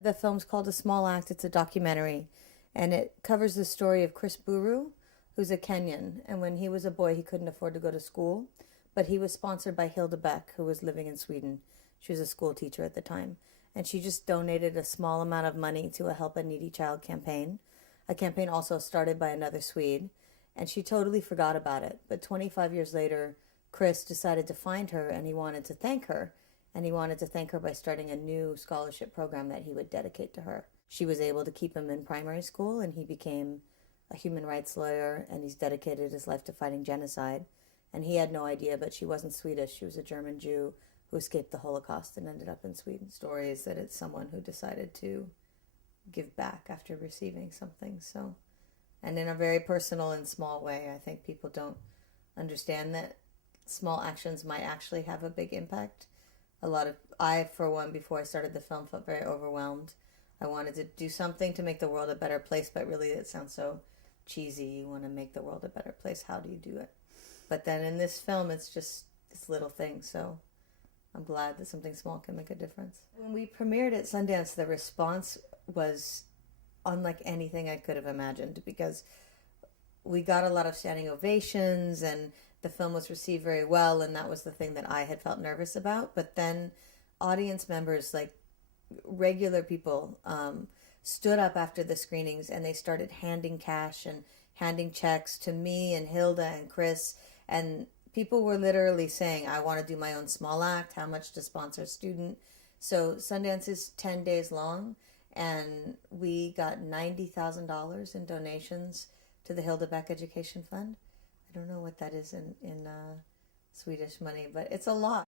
The film's called A Small Act. It's a documentary, and it covers the story of Chris Buru, who's a Kenyan. And when he was a boy, he couldn't afford to go to school, but he was sponsored by Hilda Beck, who was living in Sweden. She was a school teacher at the time. And she just donated a small amount of money to a Help a Needy Child campaign, a campaign also started by another Swede. And she totally forgot about it. But 25 years later, Chris decided to find her and he wanted to thank her. And he wanted to thank her by starting a new scholarship program that he would dedicate to her. She was able to keep him in primary school, and he became a human rights lawyer, and he's dedicated his life to fighting genocide. And he had no idea, but she wasn't Swedish. She was a German Jew who escaped the Holocaust and ended up in Sweden. Story is that it's someone who decided to give back after receiving something. So, and in a very personal and small way, I think people don't understand that small actions might actually have a big impact. I, for one, before I started the film, felt very overwhelmed. I wanted to do something to make the world a better place, but really it sounds so cheesy. You want to make the world a better place. How do you do it? But then in this film, it's just this little thing. So I'm glad that something small can make a difference. When we premiered at Sundance, the response was unlike anything I could have imagined, because we got a lot of standing ovations and the film was received very well, and that was the thing that I had felt nervous about. But then audience members, like regular people, stood up after the screenings and they started handing cash and handing checks to me and Hilda and Chris. And people were literally saying, I want to do my own small act, how much to sponsor a student. So Sundance is 10 days long, and we got $90,000 in donations to the Hilda Beck Education Fund. I don't know what that is in Swedish money, but it's a lot.